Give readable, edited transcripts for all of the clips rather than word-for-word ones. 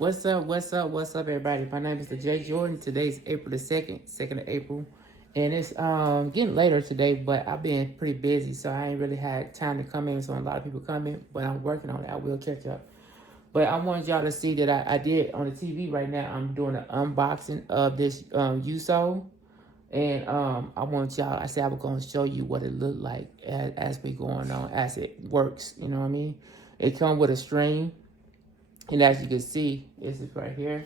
What's up, everybody? My name is TheJ Jordan. Today's April the 2nd of April. And it's getting later today, but I've been pretty busy, so I ain't really had time to come in. So a lot of people come in, but I'm working on it. I will catch up. But I wanted y'all to see that I did on the TV right now. I'm doing an unboxing of this YeSoul. And I want y'all, I said I was going to show you what it looked like as we going on, as it works. You know what I mean? It comes with a string. And as you can see, this is right here.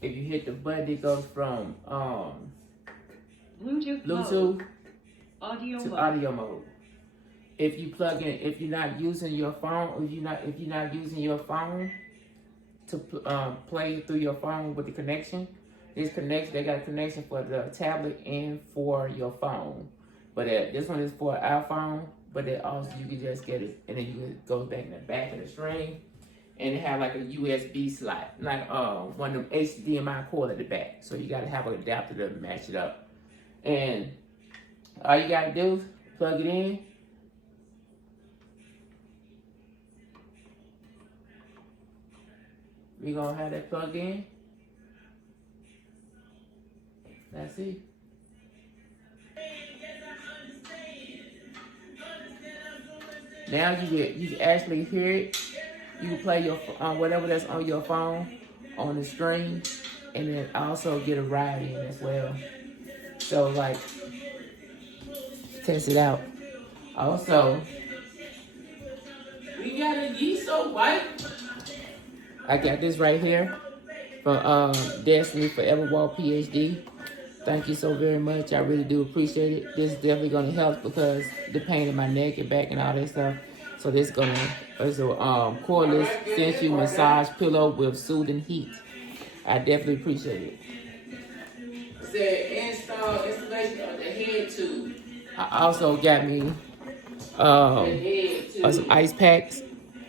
If you hit the button, it goes from Bluetooth audio to mode. audio mode. If you plug in, if you're not using your phone, or if you're not using your phone to play through your phone with the connection, this connection, they got a connection for the tablet and for your phone. But this one is for our phone. But then also you can just get it, and then you go back in the back of the string, and it have like a USB slot, like one of them HDMI cord at the back. So you gotta have an adapter to match it up. And all you gotta do is plug it in. We gonna have that plugged in. That's it. Now you can actually hear it. You can play your whatever that's on your phone on the screen, and then also get a ride in as well. So like, test it out. Also, we got a YeSoul wipe. I got this right here from Destiny Forever Walk PhD. Thank you so very much. I really do appreciate it. This is definitely going to help because the pain in my neck and back and all that stuff. So this is a cordless sensual massage pillow with soothing heat. I definitely appreciate it. It said installation of the head tube. I also got me some ice packs.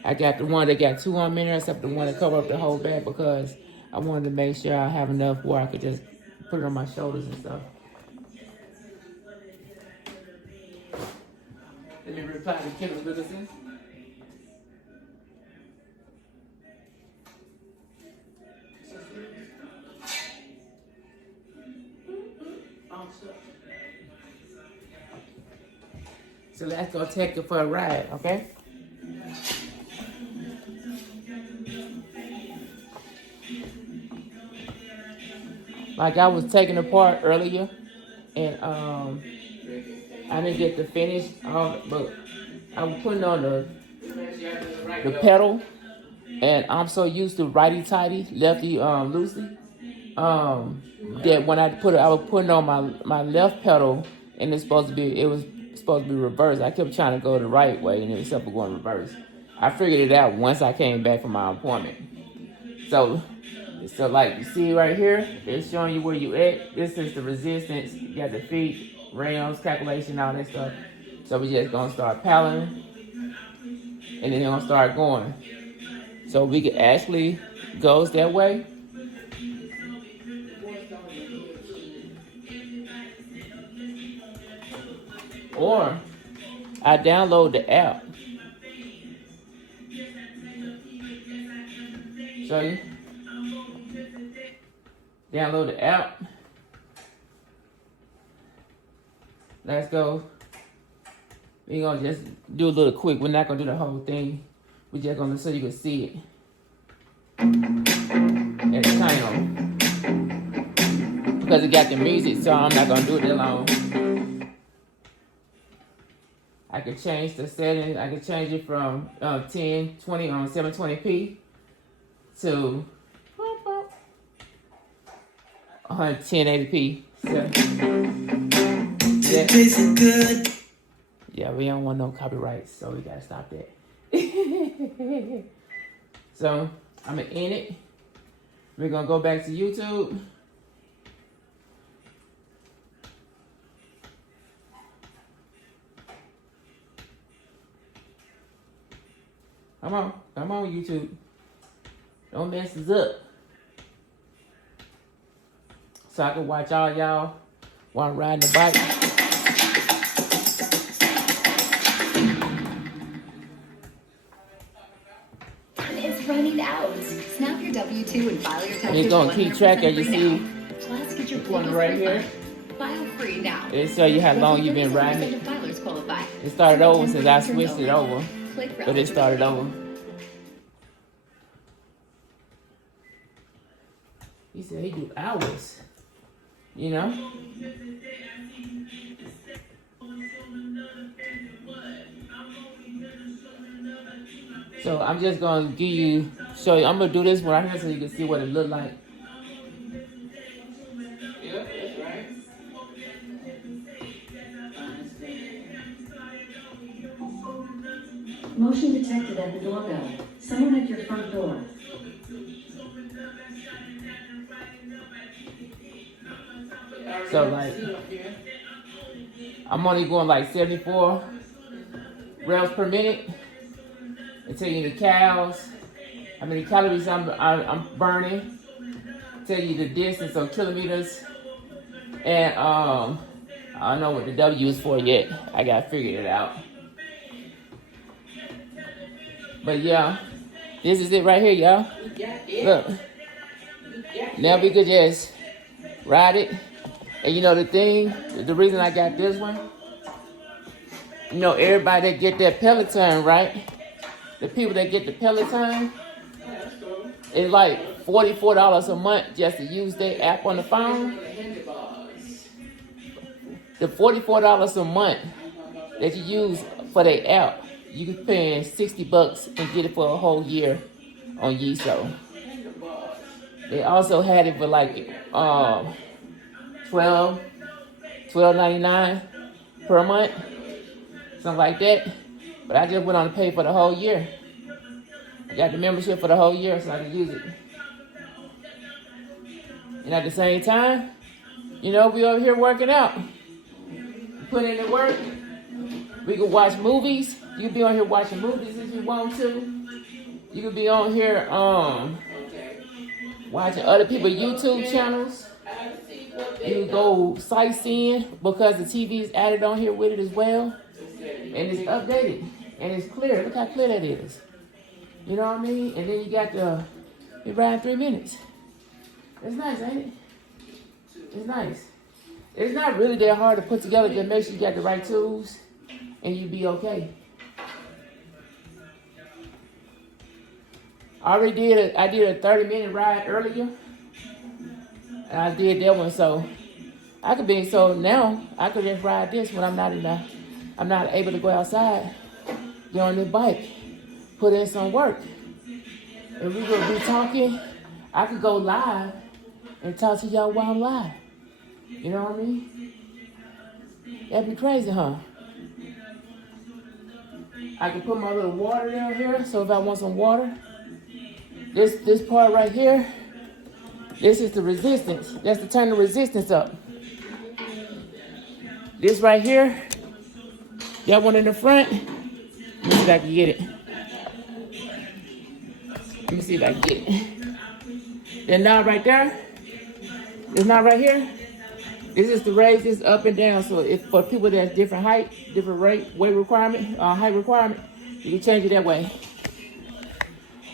I got the one that got 2 on there, except the one that cover up the whole back because I wanted to make sure I have enough where I could just put it on my shoulders and stuff. Let me reply to Kendall Littleton. So let's go take it for a ride, okay? Like I was taking apart earlier, and I didn't get to finish, but I was putting on the pedal, and I'm so used to righty tighty, lefty loosey, that when I was putting on my left pedal, and it was supposed to be reversed. I kept trying to go the right way, and it was supposed to going reverse. I figured it out once I came back from my appointment. So like you see right here, it's showing you where you at. This is the resistance. You got the feet, rams, calculation, all that stuff. So we just gonna start paddling, and then gonna start going. So we can actually goes that way. Or I download the app. Show you. Download the app. Let's go. We're gonna just do a little quick. We're not gonna do the whole thing. We're just gonna so you can see it. And it's kind of because it got the music, so I'm not gonna do it that long. I can change the settings. I can change it from 1020 on 720p to 1080p. Yeah, we don't want no copyrights, so we gotta stop that. So I'm gonna end it. We're gonna go back to YouTube. Come on, YouTube. Don't mess this up. So I can watch all y'all while I'm riding the bike. It's running out. Snap your W-2 and file your taxes. It's gonna keep track as you see. Plus, get your one right here. File free now. It'll show you how long you've been riding it. It started over since I switched it over, but it started over. He said he do hours, you know? So I'm just gonna show you, I'm gonna do this one right here so you can see what it look like. Yep, that's right. Motion detected at the doorbell. Someone at your front door. So like, I'm only going like 74 reps per minute. It tell you the calories, how many calories I'm burning. Tell you the distance, so kilometers. And I don't know what the W is for yet. I gotta figure it out. But yeah, this is it right here, y'all. Look, now we could just ride it. And you know the thing, the reason I got this one, you know everybody that get that Peloton, right? The people that get the Peloton, it's like $44 a month just to use their app on the phone. The $44 a month that you use for their app, you can pay $60 and get it for a whole year on YeSoul. They also had it for like $12.99 per month, something like that. But I just went on to pay for the whole year. I got the membership for the whole year so I can use it. And at the same time, you know, we over here working out. Put in the work. We can watch movies. You can be on here watching movies if you want to. You can be on here watching other people's YouTube channels. You can go sightseeing because the TV is added on here with it as well. And it's updated. And it's clear. Look how clear that is. You know what I mean? And then you got you ride 3 minutes. It's nice, ain't it? It's nice. It's not really that hard to put together. Just make sure you got the right tools and you be okay. I did a 30-minute ride earlier. And I did that one, so now I could just ride this when I'm not able to go outside, get on this bike, put in some work. And we will be talking. I could go live and talk to y'all while I'm live. You know what I mean? That'd be crazy, huh? I can put my little water down here, so if I want some water, this part right here, this is the resistance. That's to turn the resistance up. This right here, that one in the front, let me see if I can get it. Let me see if I can get it. That knob right there, this knob right here, this is to raise this up and down. So if for people that's different height, different weight requirement, height requirement, you can change it that way.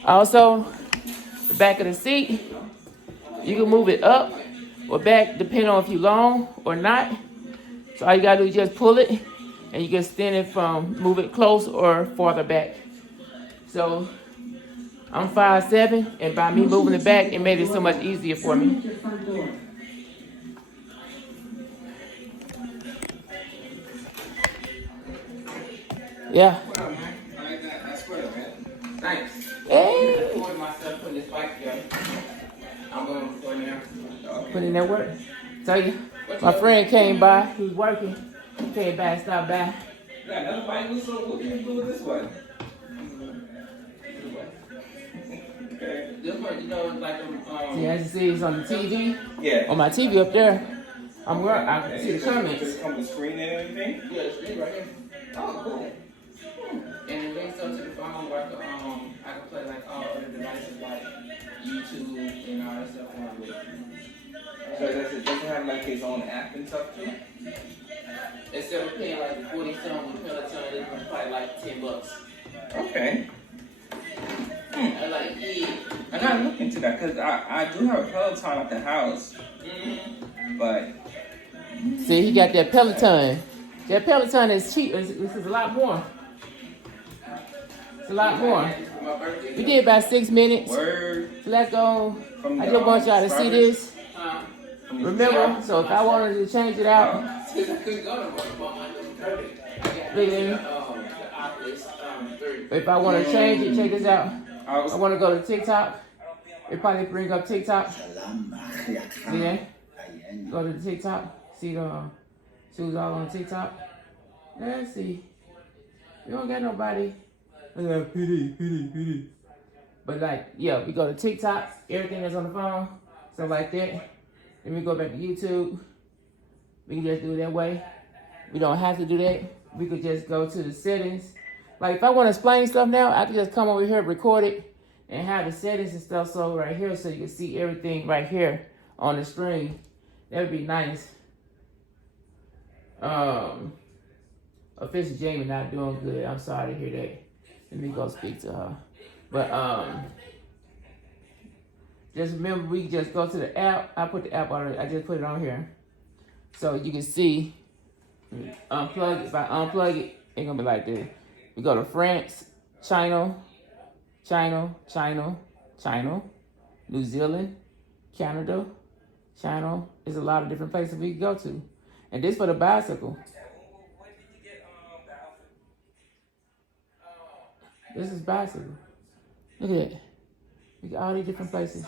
Also, the back of the seat, you can move it up or back depending on if you're long or not. So all you gotta do is just pull it and you can extend it move it close or farther back. So I'm 5'7", and by me moving it back, it made it so much easier for me. Yeah. Thanks. Hey. I'm going to put in that work. Tell you, my friend came by. He was working. He came by and stopped by. Another bike. What can you do with this one? Okay. This one, you know, like see, as you see, it's on the TV. Yeah. On my TV up there. I can see the comments. Does it come with the screen and everything? Yeah, the screen right here. Oh, cool. And it links up to the phone where I can play like all other devices like YouTube and all that stuff on with it. So does it have like its own app and stuff too? Instead of paying like the 40-something with Peloton, it's probably like $10. Okay. I like, yeah. I gotta look into that because I do have a Peloton at the house, but See, he got that Peloton. That Peloton is cheap. It's a lot more. It's a lot more. We did about 6 minutes. word. So let's go. From I the, just want y'all to see Starbucks? this. From the Remember, Starbucks? so if I wanted to change it out, if I want to change it, check this out. I was I want to go to TikTok. It probably bring up TikTok. See that? Go to the TikTok. See the shoes all on TikTok. Let's see. We don't got nobody. PD. But like, yeah, we go to TikTok. Everything that's on the phone. Stuff like that. Then we go back to YouTube. We can just do it that way. We don't have to do that. We could just go to the settings. Like if I want to explain stuff now, I can just come over here, record it, and have the settings and stuff so right here so you can see everything right here on the screen. That would be nice. Official Jamie not doing good. I'm sorry to hear that. Let me go speak to her. But just remember we just go to the app. I put the app already. I just put it on here. So you can see, unplug it. If I unplug it, it's gonna be like this. We go to France, China, New Zealand, Canada, China. There's a lot of different places we can go to. And this for the bicycle. This is bicycle. Look at that. We got all these different places.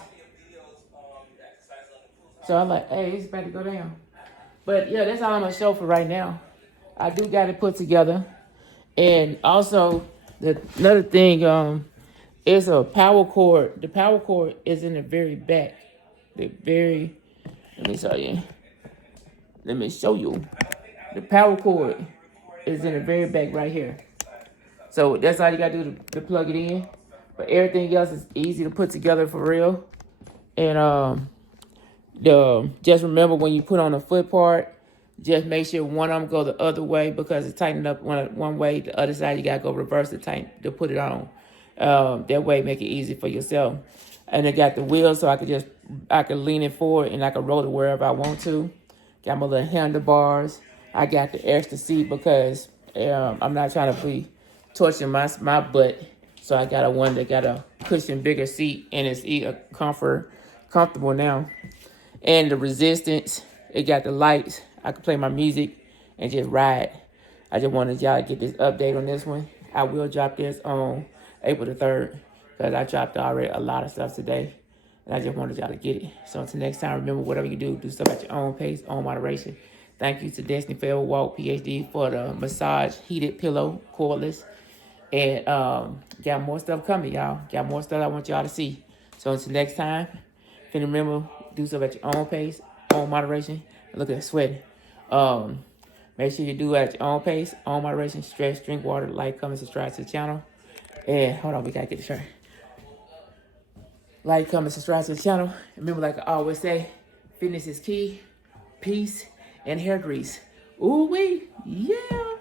So I'm like, hey, it's about to go down. But yeah, that's all I'm gonna show for right now. I do got it put together. And also, another thing, is a power cord. The power cord is in the very back. Let me show you. The power cord is in the very back right here. So that's all you gotta do to plug it in. But everything else is easy to put together for real. And just remember when you put on the foot part, just make sure one of them go the other way because it's tightened up one way. The other side, you got to go reverse to put it on. That way, make it easy for yourself. And I got the wheel so I can lean it forward and I can roll it wherever I want to. Got my little handlebars. I got the extra seat because I'm not trying to be torturing my butt. So I got one that got a cushion, bigger seat, and it's comfortable now. And the resistance, it got the lights. I can play my music and just ride. I just wanted y'all to get this update on this one. I will drop this on April the 3rd because I dropped already a lot of stuff today. And I just wanted y'all to get it. So until next time, remember, whatever you do stuff at your own pace, own moderation. Thank you to Destiny Fair Walk, PhD, for the massage heated pillow, cordless. And got more stuff coming, y'all. Got more stuff I want y'all to see. So until next time, remember, do stuff at your own pace, own moderation. And look at that sweating. Make sure you do it at your own pace, own moderation, stress, drink water, like, comment, subscribe to the channel. And hold on, we gotta get this right. Like, comment, subscribe to the channel. Remember, like I always say, fitness is key, peace, and hair grease. Ooh-wee, yeah.